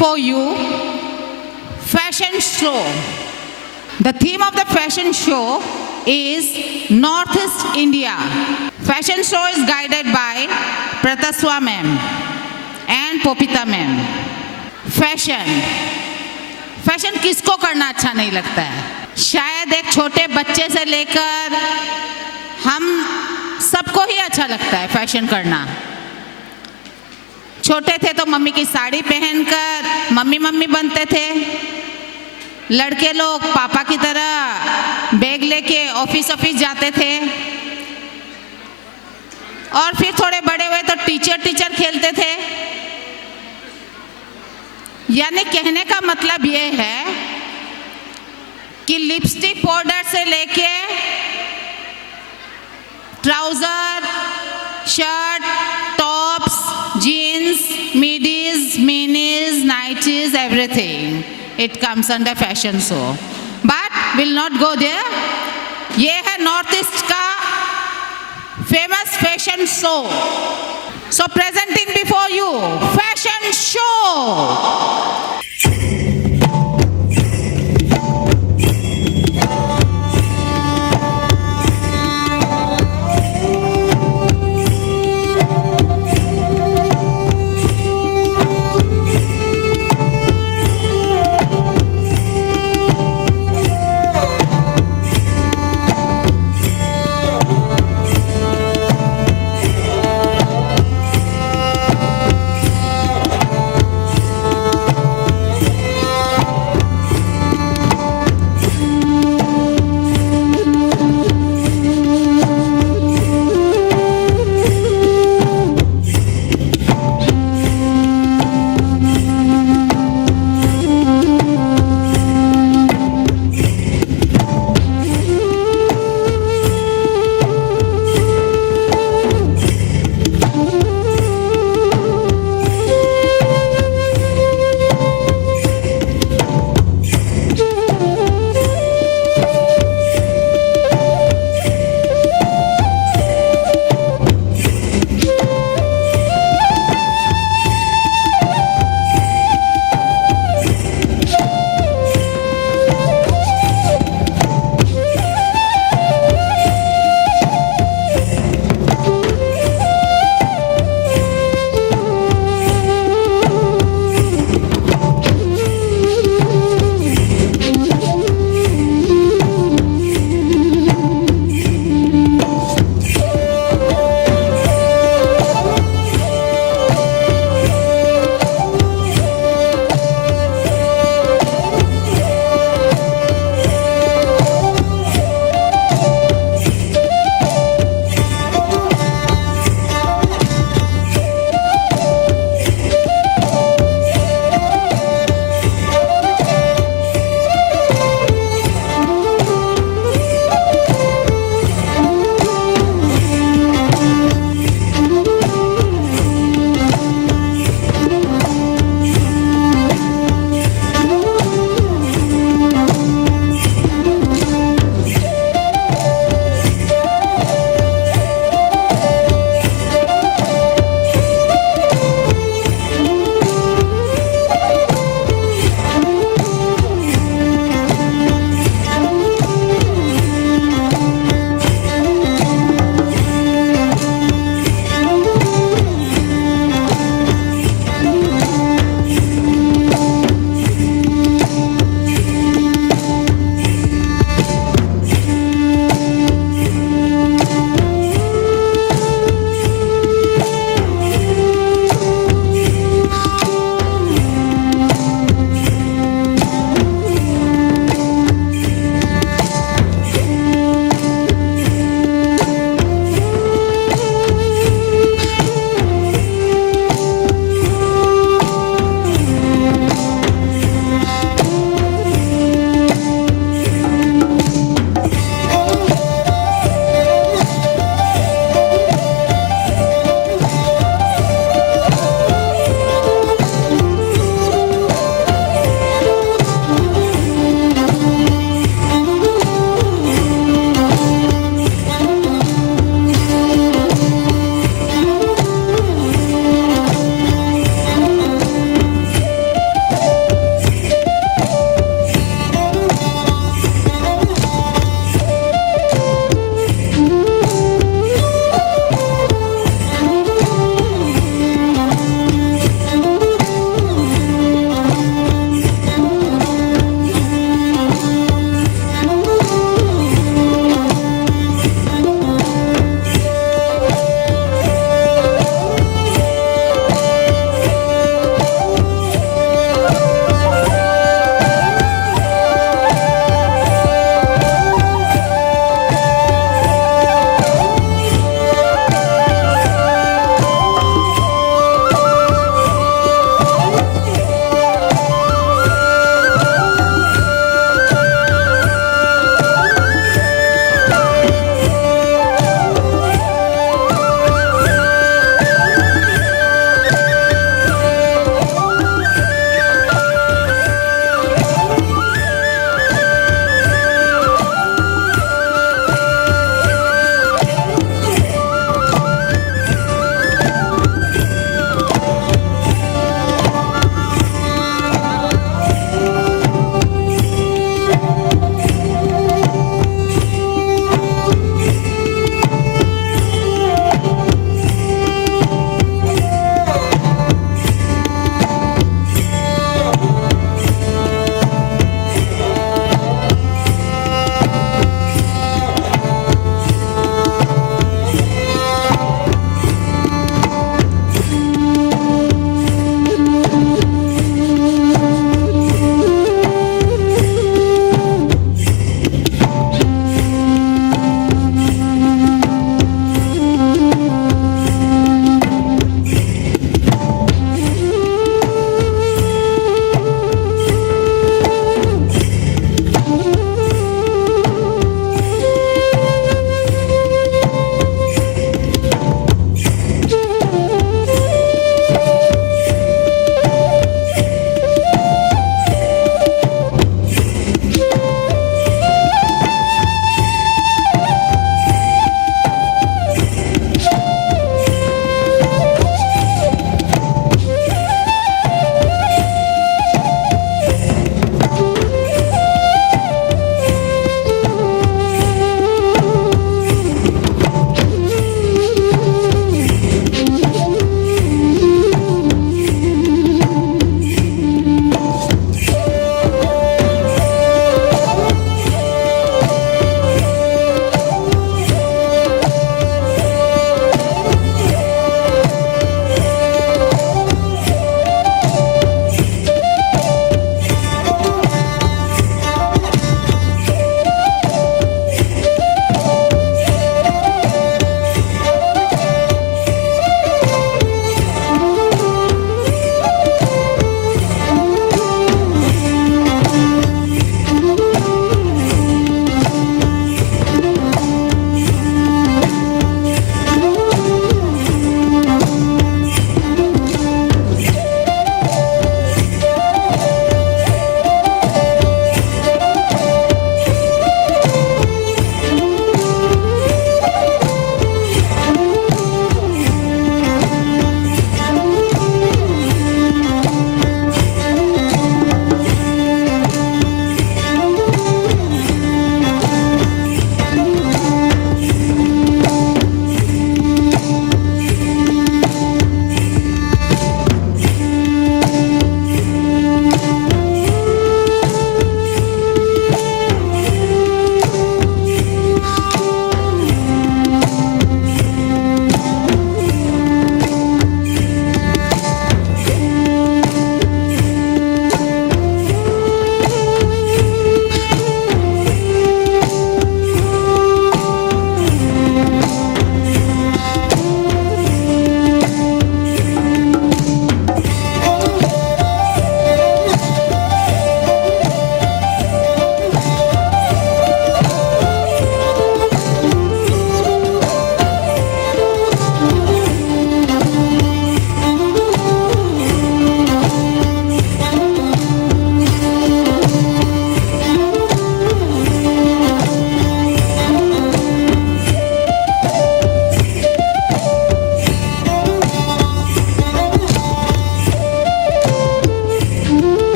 before you fashion show. The theme of the fashion show is Northeast India. Fashion show is guided by Prataswa ma'am and Popita ma'am. Fashion किसको करना अच्छा नहीं लगता है? शायद एक छोटे बच्चे से लेकर हम सबको ही अच्छा लगता है फैशन करना। छोटे थे तो मम्मी की साड़ी पहनकर मम्मी मम्मी बनते थे। लड़के लोग पापा की तरह बैग लेके ऑफिस जाते थे। और फिर थोड़े बड़े हुए तो टीचर खेलते थे। यानी कहने का मतलब ये है कि लिपस्टिक पाउडर से लेके trouser, shirt, tops, jeans, midis, minis, nighties, everything it comes under fashion show. But will not go there. ये है नॉर्थ ईस्ट का famous fashion show. So presenting before you, fashion show.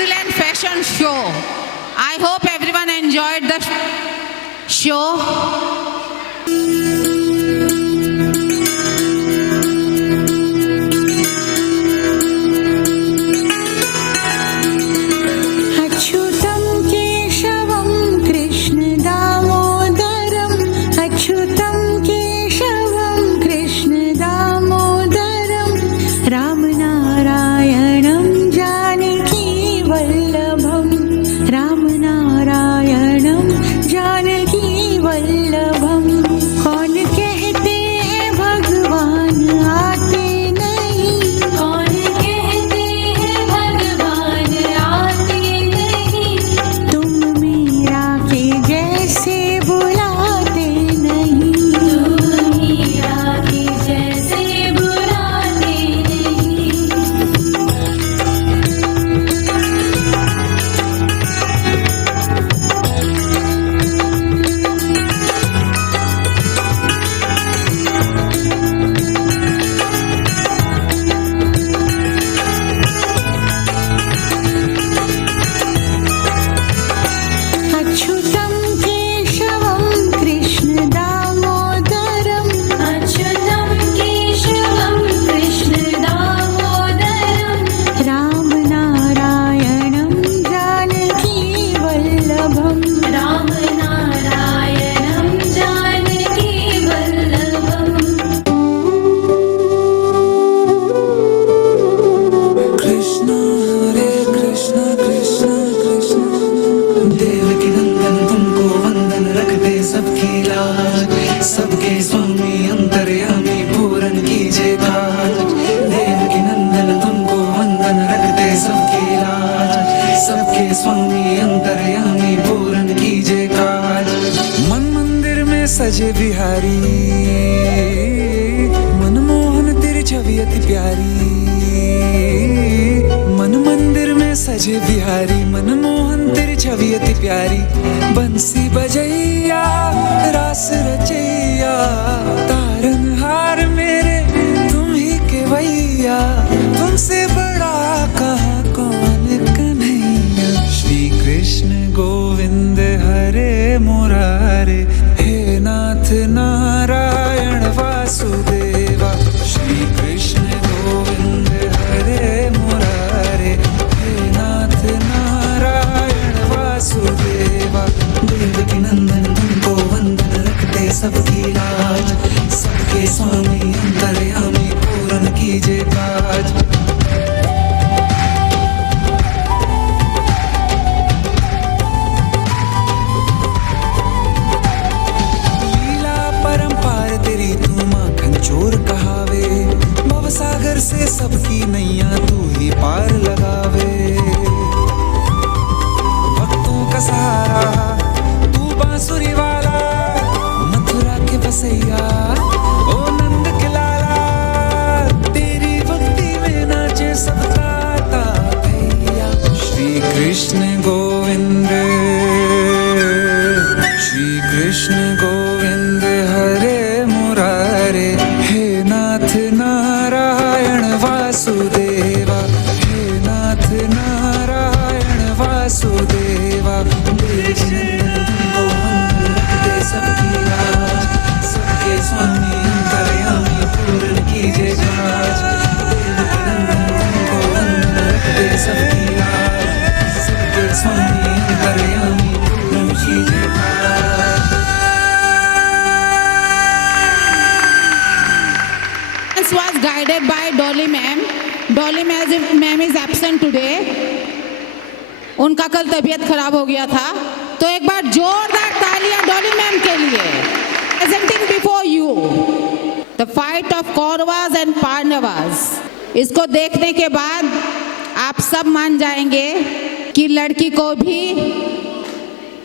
excellent fashion show. I hope everyone enjoyed the show. सजे बिहारी मनमोहन तेरी छवि अति प्यारी। मन मंदिर में सजे बिहारी मनमोहन तेरी छवि अति प्यारी। बंसी बजैया रास रचैया तारनहार मेरे तुम ही के भैया। तुमसे बड़ा कहाँ कौन कन्हैया। श्री कृष्ण गोविंद हरे मुरारे हे नाथ नारायण वासुदेवा। श्री कृष्ण गोविंद हरे मुरारे हे नाथ नारायण वासुदेवा। देवकी नंदन तुमको वंदन रखते सबकी लाज। सबके स्वामी अंतर्यामी पूर्ण कीजिए काज। चोर कहावे भवसागर से सबकी नैया तू ही पार लगावे। भक्तों का सहारा तू बांसुरी वाला मथुरा के बसैया ओ नंद के लाला। तेरी भक्ति में नाचे सबका भैया। श्री कृष्ण गोविंद श्री कृष्ण गोविंद हरे मुरारे हे नाथ नारायण वासुदेवा। हे नाथ नारायण वासुदेवा। तुमको रखते सबकी लाज। सबके स्वामी अंतर्यामी पूर्ण कीजिए काज। तुमको रखते सबकी लाज। सबके स्वामी अंतर्यामी पूर्ण कीजिए काज। Was guided by Dolly ma'am. Dolly ma'am is absent today. उनका कल तबीयत खराब हो गया था, तो एक बार जोरदार तालियां डॉली मैम के लिए। Presenting before you the fight of Kauravas and Pandavas. इसको देखने के बाद आप सब मान जाएंगे कि लड़की को भी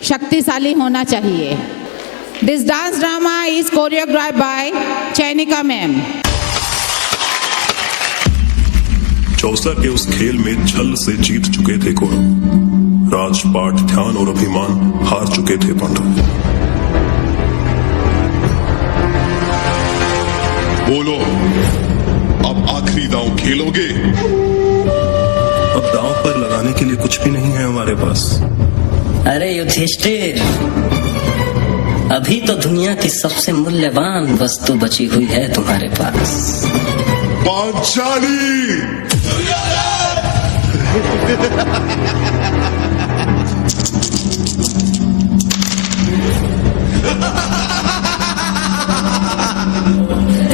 शक्तिशाली होना चाहिए। This dance drama is choreographed by Chainika ma'am. Chausa के उस खेल में छल से जीत चुके थे कौरव। राजपाट ध्यान और अभिमान हार चुके थे पांडव। बोलो, अब आखिरी दांव खेलोगे? अब दांव पर लगाने के लिए कुछ भी तुम्हारे पास? अरे युधिष्ठिर, अभी तो दुनिया की सबसे मूल्यवान वस्तु बची हुई है तुम्हारे पास। पांचाली!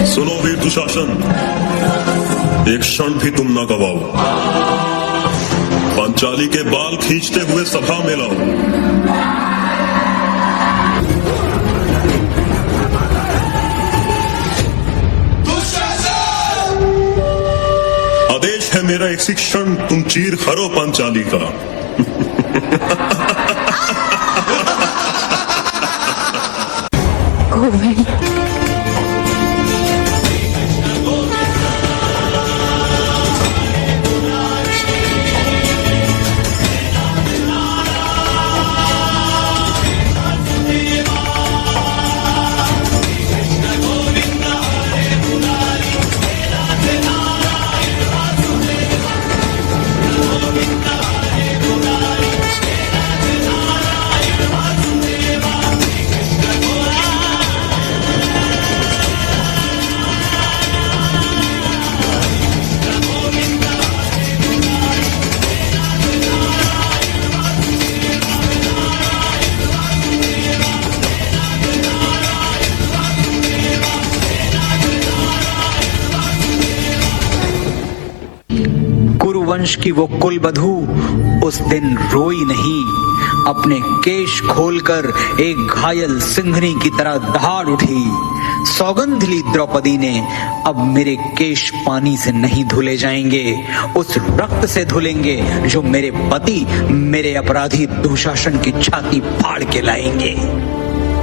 सुनो वीर दुशासन, एक क्षण भी तुम ना गवाओ। पांचाली के बाल खींचते हुए सभा में लाओ। आदेश है मेरा, इसी क्षण तुम चीर हरो पांचाली का। वंश की वो कुलवधू उस दिन रोई नहीं, अपने केश खोलकर एक घायल सिंहनी की तरह दहाड़ उठी। सौगंध ली द्रौपदी ने, अब मेरे केश पानी से नहीं धुले जाएंगे, उस रक्त से धुलेंगे जो मेरे पति मेरे अपराधी दुशासन की छाती फाड़ के लाएंगे।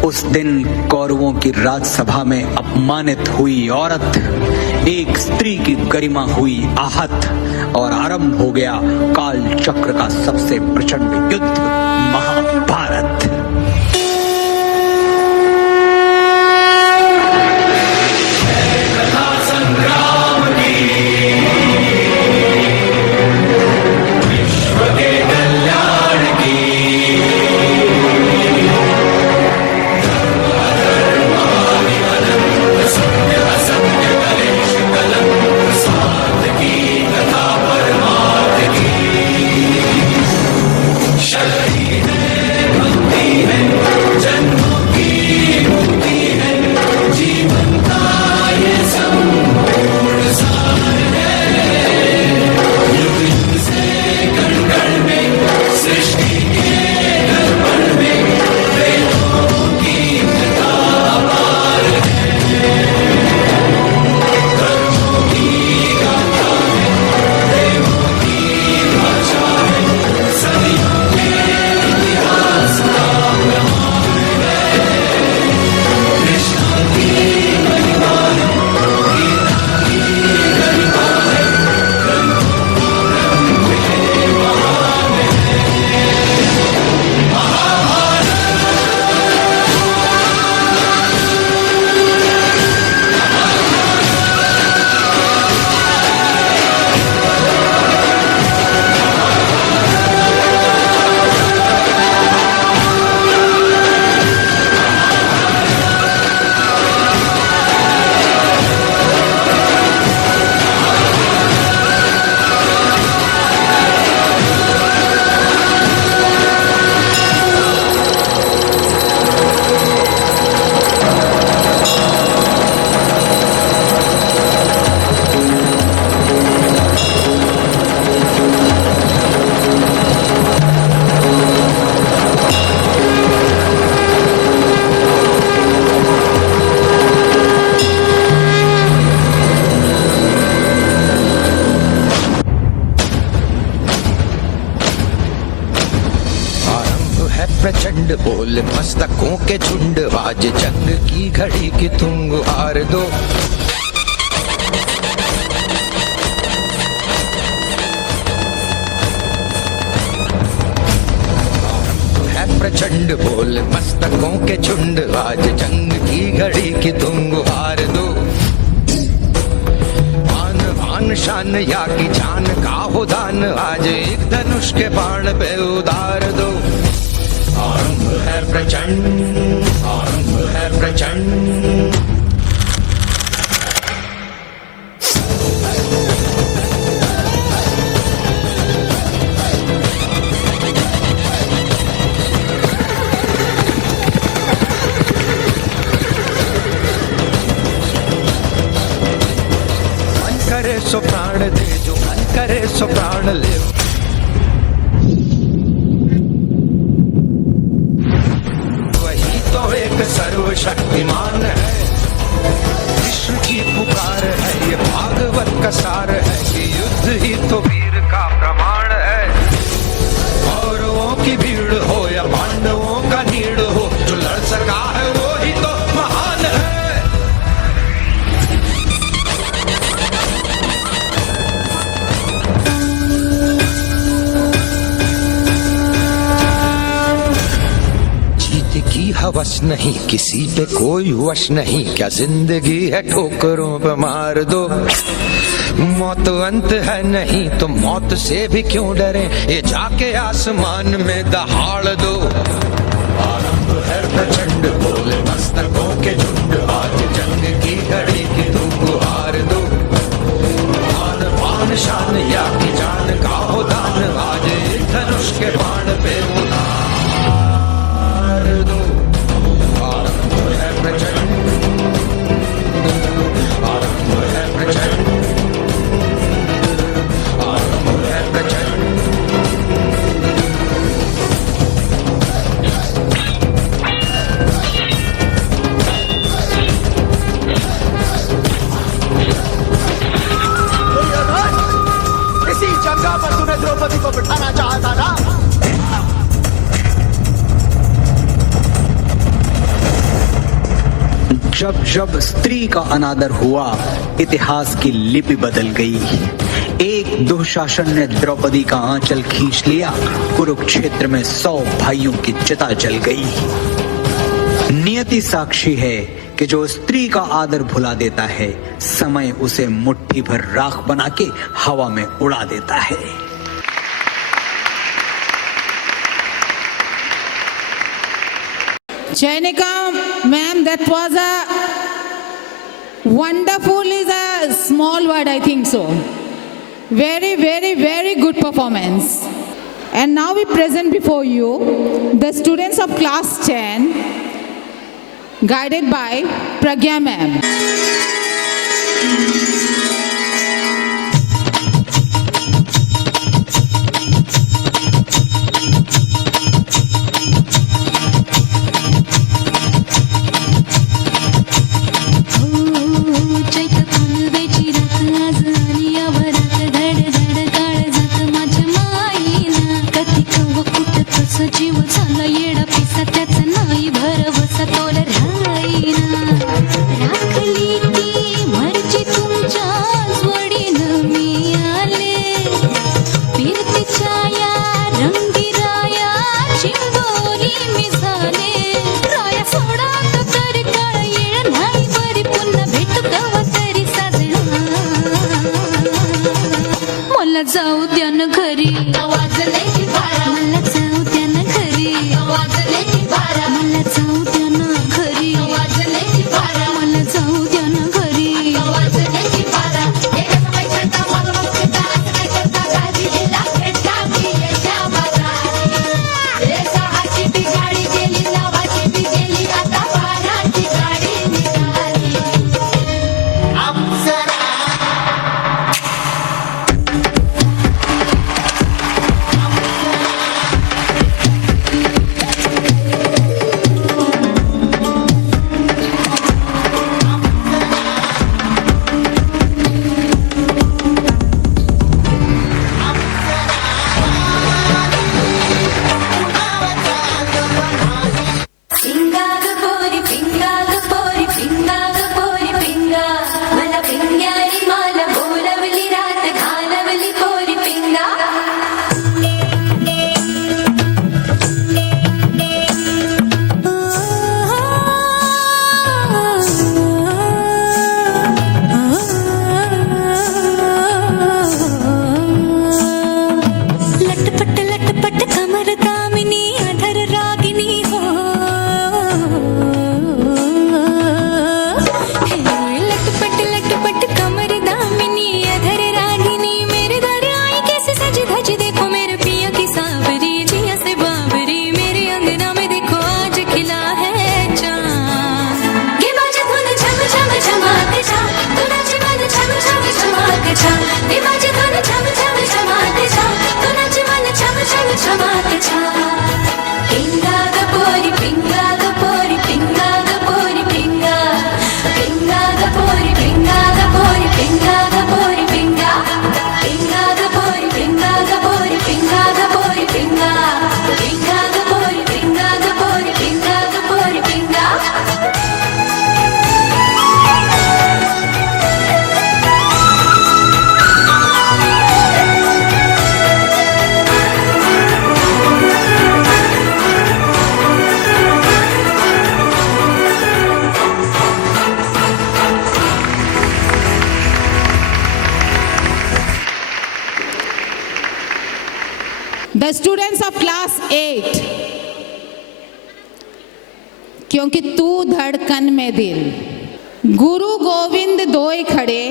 उस दिन कौरवों की राजसभा में अपमानित हुई औरत, एक स्त्री की गरिमा हुई आहत और आरंभ हो गया काल चक्र का सबसे प्रचंड युद्ध, महाभारत। प्रचंड बोल मस्तकों के झुंड, आज जंग की घड़ी की तुम गुहार दो। है प्रचंड बोल मस्तकों के झुंड, आज जंग की घड़ी की तुम गुहार दो। आन शान या की जान का हो दान, आज एक धनुष धनुष के बाण पे उतार दो। आरंभ है प्रचंड, आरंभ है प्रचंड। करे सो प्राण दे, जो मन करे सो प्राण ले। वही तो एक सर्वशक्तिमान है, विश्व की पुकार है, ये भागवत का सार है कि युद्ध ही तो वीर का प्रमाण है। कौरवों की भीड़ हो या पांडवों का नीड़ हो, जो लड़ सका है वो ही तो महान है। की हवस नहीं, किसी पे कोई वश नहीं, क्या जिंदगी है ठोकरों पे मार दो। मौत अंत है नहीं तो मौत से भी क्यों डरे, ये जाके आसमान में दहाड़ दो। आरंभ है प्रचंड, बोले मस्तकों के झुंड, आज जंग की घड़ी की तुम गुहार दो। आन पान शान या की जान का हो दान, आज एक धनुष के बाण पे उतार दो। आरंभ है प्रचंड, आरंभ है प्रचंड, आरंभ है प्रचंड। इसी जगह पर तूने द्रौपदी को बिठाना चाहता ना? जब जब स्त्री का अनादर हुआ, इतिहास की लिपि बदल गई। एक दुशासन ने द्रौपदी का आंचल खींच लिया, कुरुक्षेत्र में 100 भाइयों की चिता जल गई। नियति साक्षी है कि जो स्त्री का आदर भुला देता है, समय उसे मुट्ठी भर राख बना के हवा में उड़ा देता है। Jainika, ma'am, that was a wonderful is a small word, I think so. Very, very, very good performance. And now we present before you the students of class 10, guided by Pragya ma'am. जीव झाला येडा पिसा त्याचा नाही भरवसा तोल राहीना राखली ती मर्जी तुमच्या जोडीनं मी आले फिरतीच्या या रंगीराया चिंबोरी मी झाले राया सोडा तो तरी काळ येळ नाही बरी पुन्हा भेटू कवा तरी साजना मला जाऊ द्या न घरी वाजले की बारा मला जाऊ द्या न घरी वाजले की बारा मला जाऊ द्या न घरी वाजले की बारा मला जाऊ द्या न घरी वाजले की बारा एक समय करता मग मुक्ता काय करता गाडी दिला भेटा मी याच्या बाजारी एक सहाची ती गाडी गेली नवाची ती गेली आता बाराची गाडी निघाली अप्सरा The students of class 8, क्योंकि तू धड़कन में दिल, गुरु गोविंद दोए खड़े,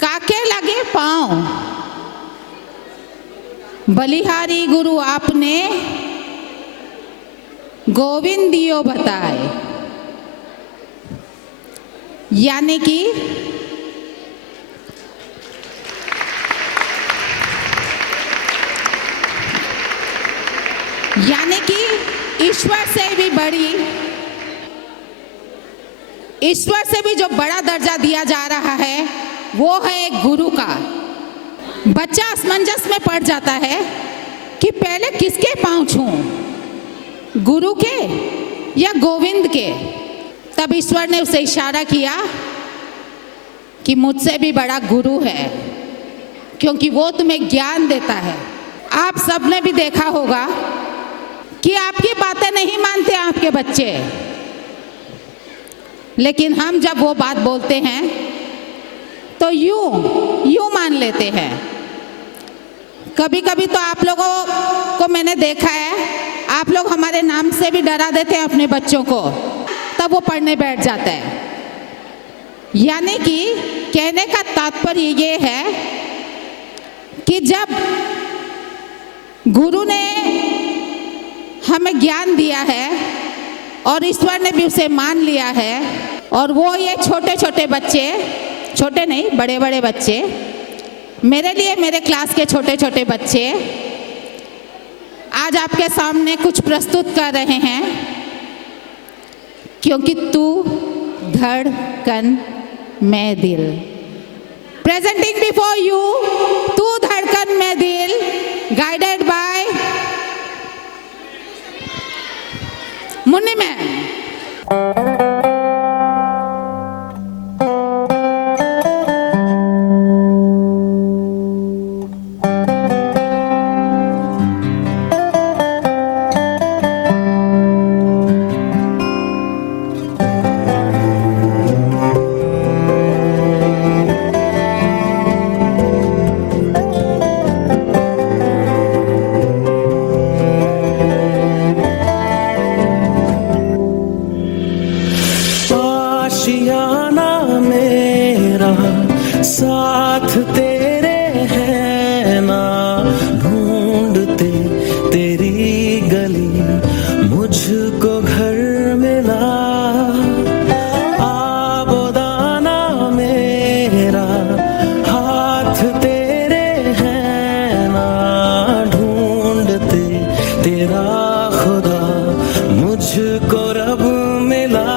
काके लगे पांव, बलिहारी गुरु आपने, गोविंद दियो बताए। यानी कि ईश्वर से भी बड़ी, ईश्वर से भी जो बड़ा दर्जा दिया जा रहा है वो है एक गुरु का। बच्चा असमंजस में पड़ जाता है कि पहले किसके पांव छूं, गुरु के या गोविंद के। तब ईश्वर ने उसे इशारा किया कि मुझसे भी बड़ा गुरु है, क्योंकि वो तुम्हें ज्ञान देता है। आप सबने भी देखा होगा कि आपकी बातें नहीं मानते आपके बच्चे, लेकिन हम जब वो बात बोलते हैं तो यूं मान लेते हैं। कभी कभी तो आप लोगों को मैंने देखा है, आप लोग हमारे नाम से भी डरा देते हैं अपने बच्चों को, तब वो पढ़ने बैठ जाता है। यानी कि कहने का तात्पर्य ये है कि जब गुरु ने हमें ज्ञान दिया है और ईश्वर ने भी उसे मान लिया है, और वो ये छोटे छोटे बच्चे, छोटे नहीं बड़े बड़े बच्चे, मेरे लिए मेरे क्लास के छोटे छोटे बच्चे आज आपके सामने कुछ प्रस्तुत कर रहे हैं, क्योंकि तू धड़कन में दिल। प्रेजेंटिंग बिफोर यू तू धड़कन में दिल, गाइडेड बाय मुन्नी मैम। आशियाना मेरा साथ तेरे है ना, ढूंढते तेरी गली मुझको घर मिला। आबोदाना मेरा हाथ तेरे है ना, ढूंढते तेरा खुदा मुझको रब मिला।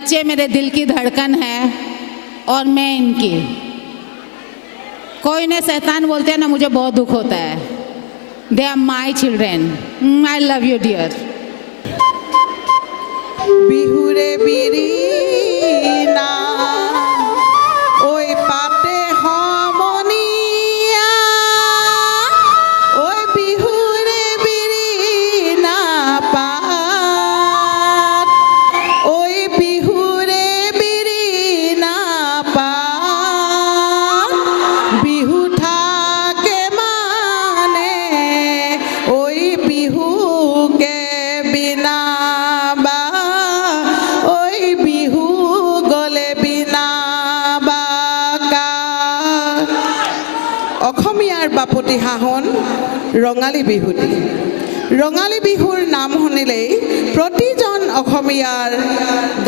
बच्चे मेरे दिल की धड़कन है और मैं इनकी। कोई ने शैतान बोलते हैं ना, मुझे बहुत दुख होता है। They are my children. I love you dear. বিহুরে বিৰিণা ঐ পাতে সমনীয়া ঐ বিহুৰে বিৰিণা পাত ঐ বিহুৰে বিৰিণা পাত বিহু থাকে মানে ঐ বিহুকে বিনা অসমীয়াৰ বাপতি সাহোন ৰঙালী বিহুটি। ৰঙালী বিহুৰ নাম শুনিলেই প্ৰতিজন অসমীয়াৰ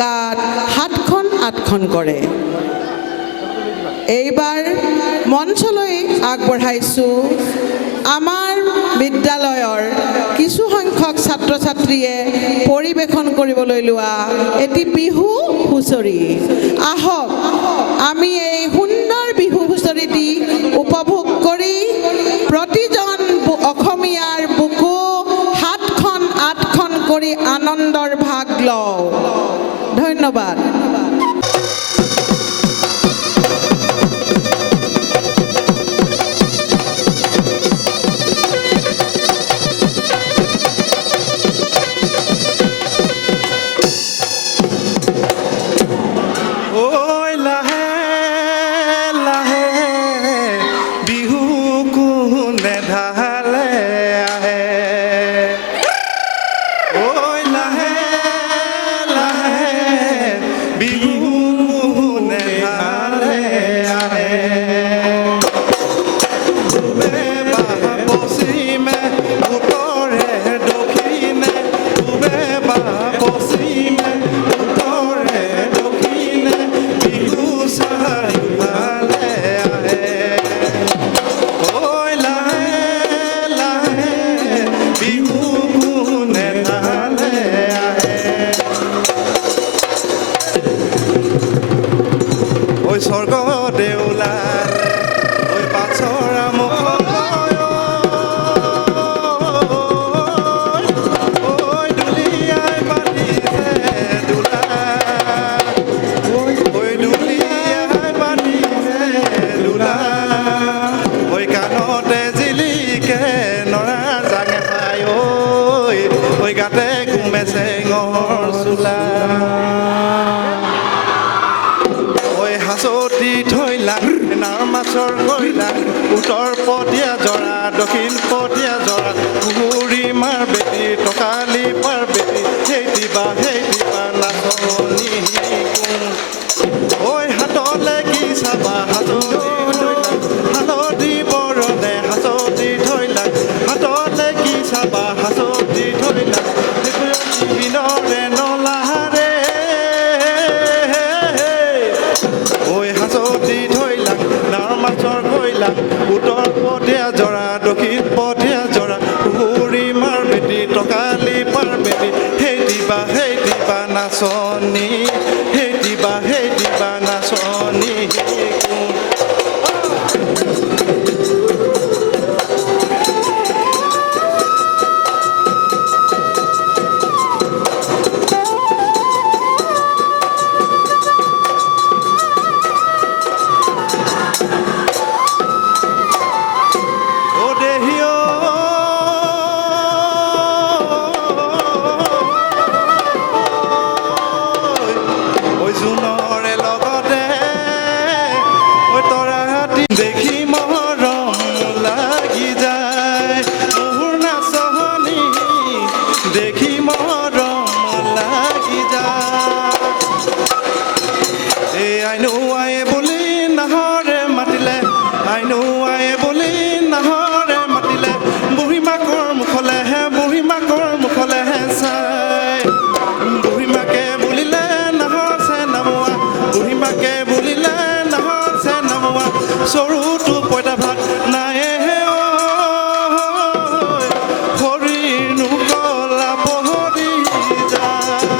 গাত সাতখন আঠখন কৰে। এইবাৰ মঞ্চলৈ আগবঢ়াইছোঁ আমাৰ বিদ্যালয়ৰ কিছু সংখ্যক ছাত্ৰ ছাত্ৰীয়ে পৰিৱেশন কৰিবলৈ লোৱা এটি বিহু হুঁচৰি। আহক আমি এই সুন্দৰ বিহু হুঁচৰিটি উপভোগ কৰি প্ৰতিজন অসমীয়াৰ বুকু সাতখন আঠখন কৰি আনন্দৰ ভাগ লওঁ। ধন্যবাদ। উত্তৰ পতিয়া জৰা দক্ষিণ পতিয়া জৰা কুহুৰি মাৰ বেটি টকালি পাৰ বেটি সেই দিবা নাচনি ঐ হাতলে কি চাবা হাতদি বৰদে হাতদি ধৰিলা হাতলে কি চাবা হাতদি ধৰিলা বিনৰে নলাহাৰে ঐ হাতদি ধৰিলা নাৰ মাছৰ উত্তৰ পথিয়া জৰা দক্ষিণ পথিয়া জৰা কুহুৰি মাৰ বেটি টকালি পাৰ বেটি সেই দিবা নাচনি সেই দিবা নাচনি চৰুটো পইতা ভাত নাই শৰীৰনো কলা পহৰি যায়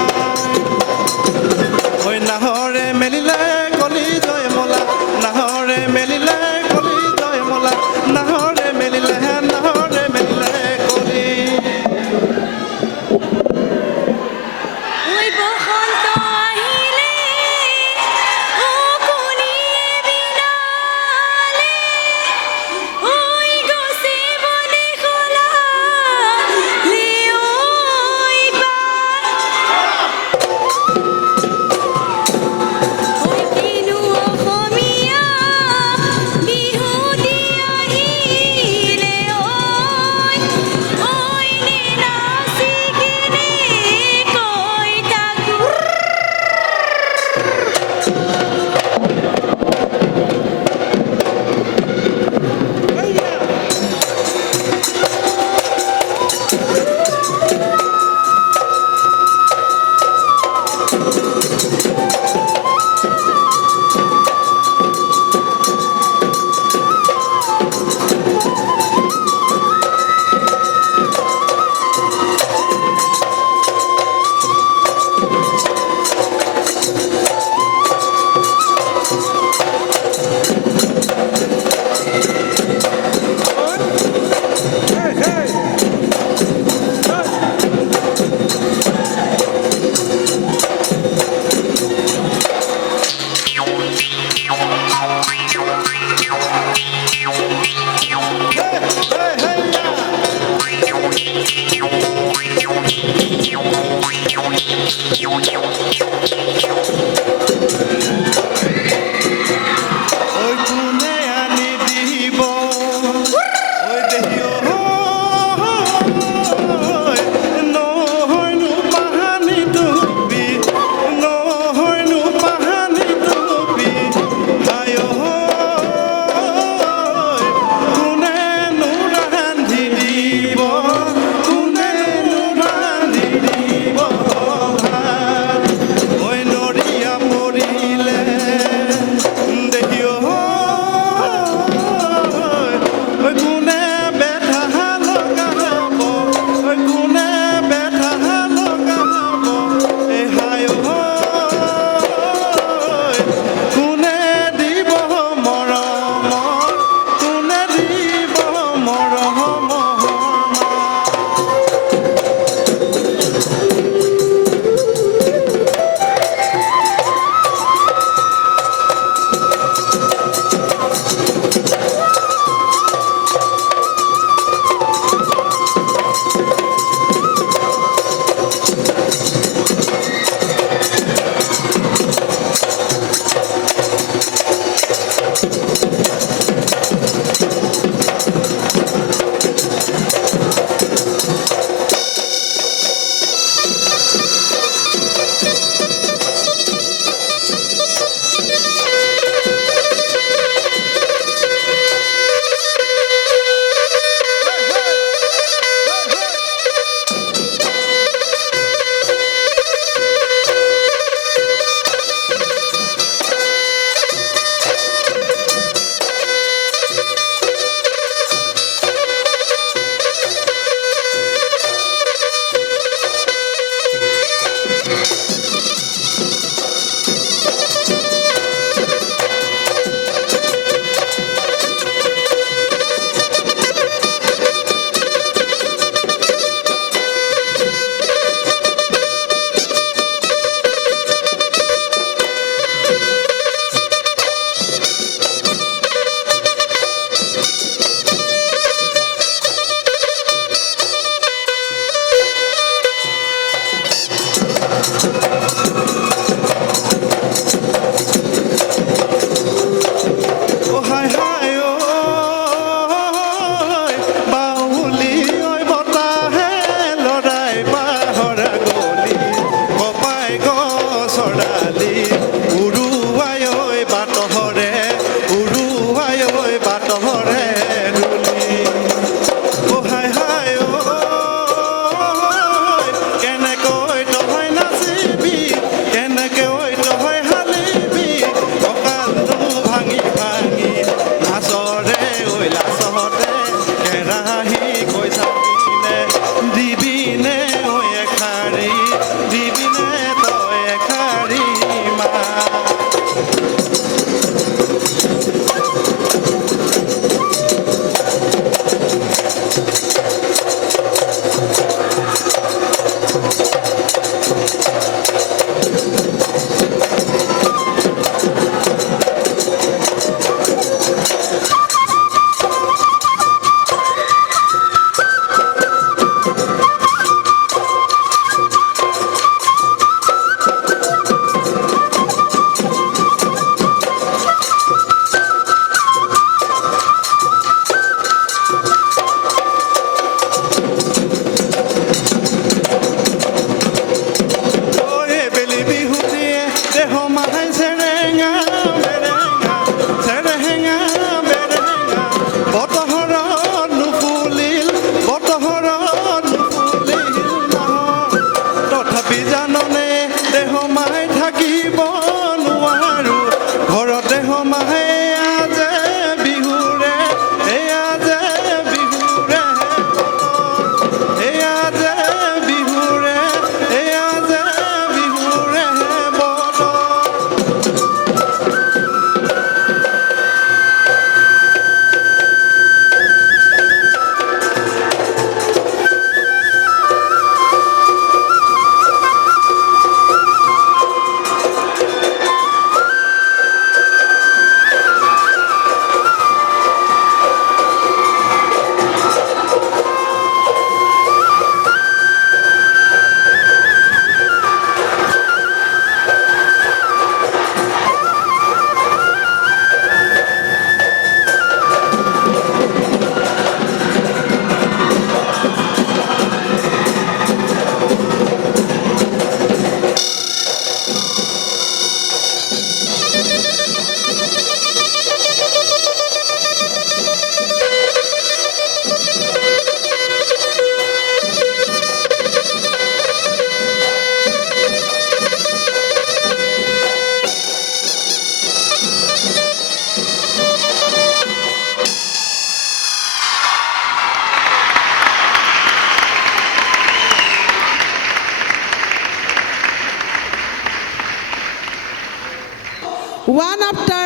one after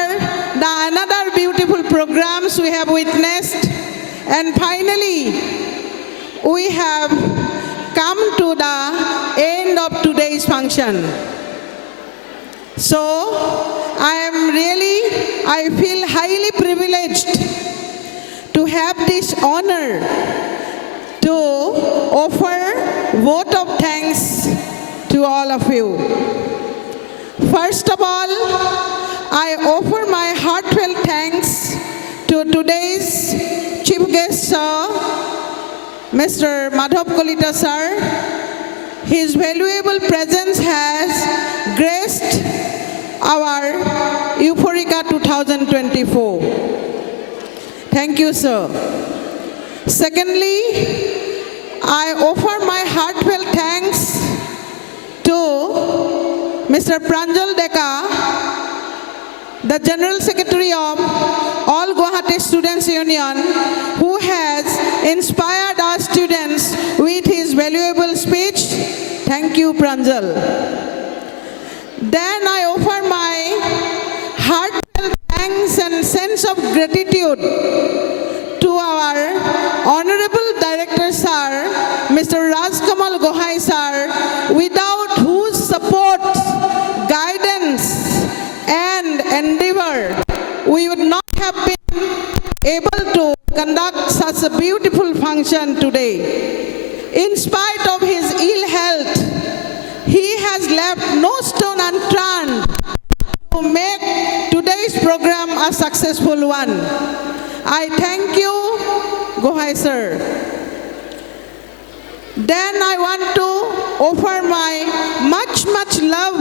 the another beautiful programs we have witnessed, and finally we have come to the end of today's function. So I feel highly privileged to have this honor to offer vote of thanks to all of you. First of all, I offer my heartfelt thanks to today's chief guest, sir, Mr. Madhav Kolita, sir. His valuable presence has graced our Euphorica 2024. Thank you, sir. Secondly, I offer my heartfelt thanks to Mr. Pranjal Deka, the General Secretary of All Guwahati Students Union, who has inspired our students with his valuable speech. Thank you, Pranjal. Then I offer my heartfelt thanks and sense of gratitude to our Honorable Director, sir, Mr. Rajkamal Gohai, sir, without whose support, guidance, and endeavor, we would not have been able to conduct such a beautiful function today. In spite of his ill health, he has left no stone unturned to make today's program a successful one. I thank you, Gohai sir. Then I want to offer my much love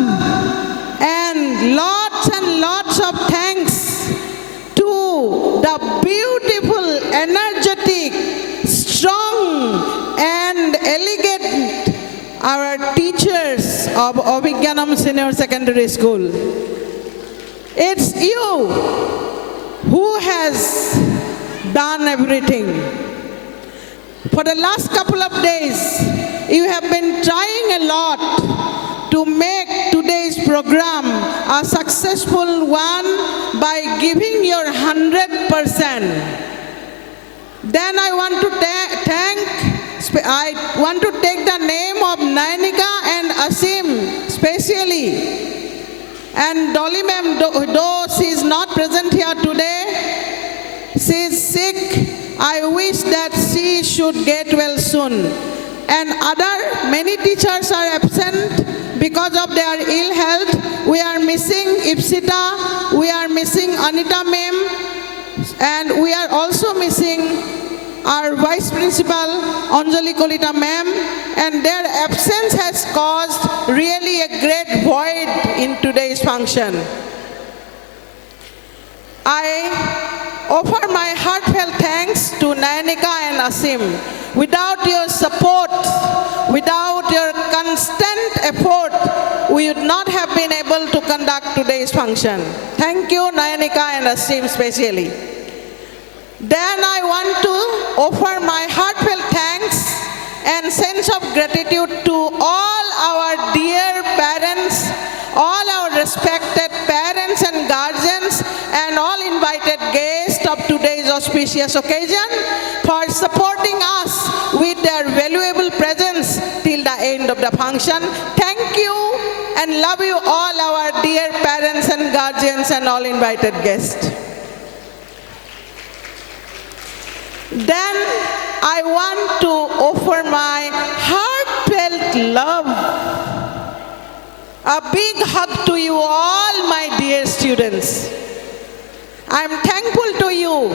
and lots of thanks to the beautiful, energetic, strong and elegant our teachers of Abhigyanam Senior Secondary School. It's you who has done everything. For the last couple of days, you have been trying a lot to make today's program a successful one by giving your 100%. Then I want to take the name of Nayanika and Asim specially. And Dolly ma'am, though she is not present here today, she is sick. I wish that she should get well soon. And many teachers are absent because of their ill health. We are missing Ipsita, we are missing Anita ma'am, and we are also missing our Vice Principal Anjali Kolita ma'am, and their absence has caused really a great void in today's function. I offer my heartfelt thanks to Nayanika and Asim. Without your support, without your constant effort, we would not have been able to conduct today's function. Thank you, Nayanika and Asim especially. Then I want to offer my heartfelt thanks and sense of gratitude to all our dear parents, all our respected parents and guardians, and all invited guests of today's auspicious occasion for supporting us with their valuable presence till the end of the function. Thank you and love you all our dear parents and guardians and all invited guests. Then I want to offer my heartfelt love, a big hug to you all, my dear students. I am thankful to you.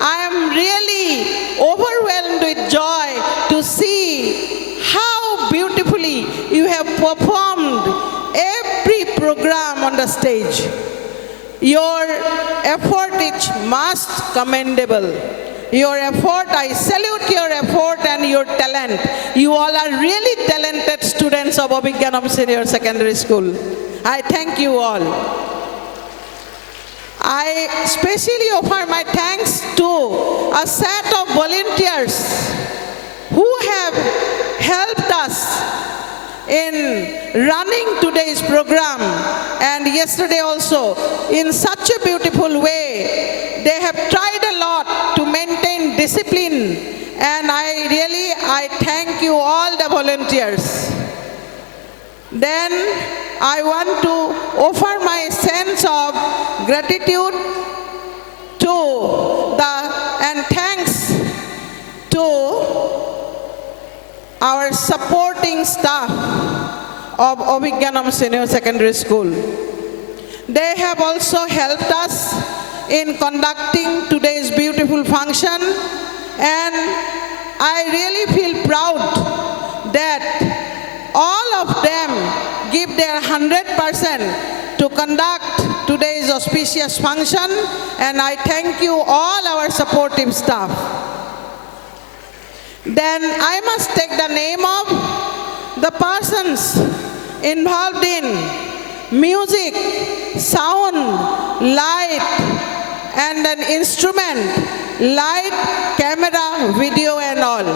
I am really overwhelmed with joy to see how beautifully you have performed every program on the stage. Your effort is most commendable. Your effort, I salute your effort and your talent. You all are really talented students of Abhigyanam Senior Secondary School. I thank you all. I especially offer my thanks to a set of volunteers who have helped us in running today's program and yesterday also in such a beautiful way. They have tried a lot to maintain discipline, and I thank you all the volunteers. Then I want to offer my sense of gratitude and thanks to our supporting staff of Abhigyanam Senior Secondary School. They have also helped us in conducting today's beautiful function, and I really feel proud that all of them give their 100% to conduct today's auspicious function, and I thank you all our supportive staff. Then I must take the name of the persons involved in music, sound, light, and an instrument, light, camera, video and all.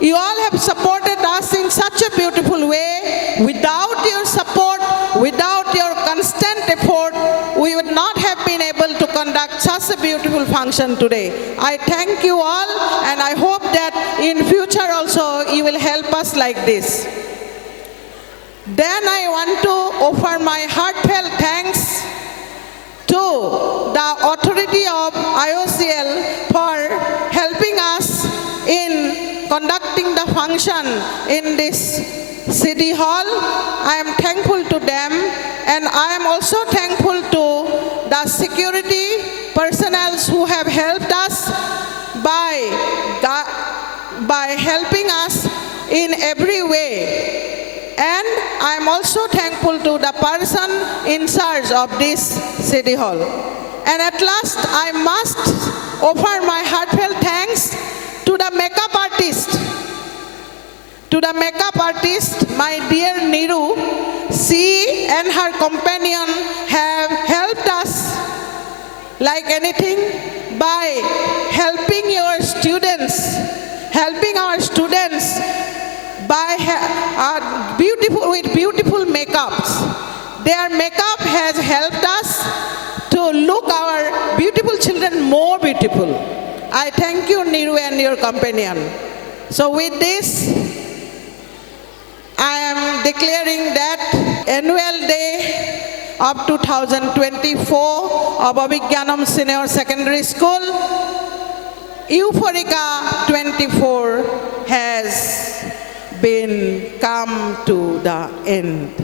You all have supported us in such a beautiful way. Without your support, without your constant effort, we would not have been able to conduct such a beautiful function today. I thank you all, and I hope that in future also you will help us like this. Then I want to offer my heartfelt thanks to the authority of IOCL for helping us in conducting the function in this City Hall. I am thankful to them, and I am also thankful to the security personnel who have helped us by helping us in every way. And I am also thankful to the person in charge of this City Hall. And at last, I must offer my heartfelt thanks to the makeup artist. To the makeup artist, my dear Niru, she and her companion have helped us like anything by helping our students by with beautiful makeups. Their makeup has helped us to look our beautiful children more beautiful. I thank you, Niru, and your companion. So with this, I am declaring that annual day of 2024 of Abhigyanam Senior Secondary School, Euphorica 24 has been come to the end.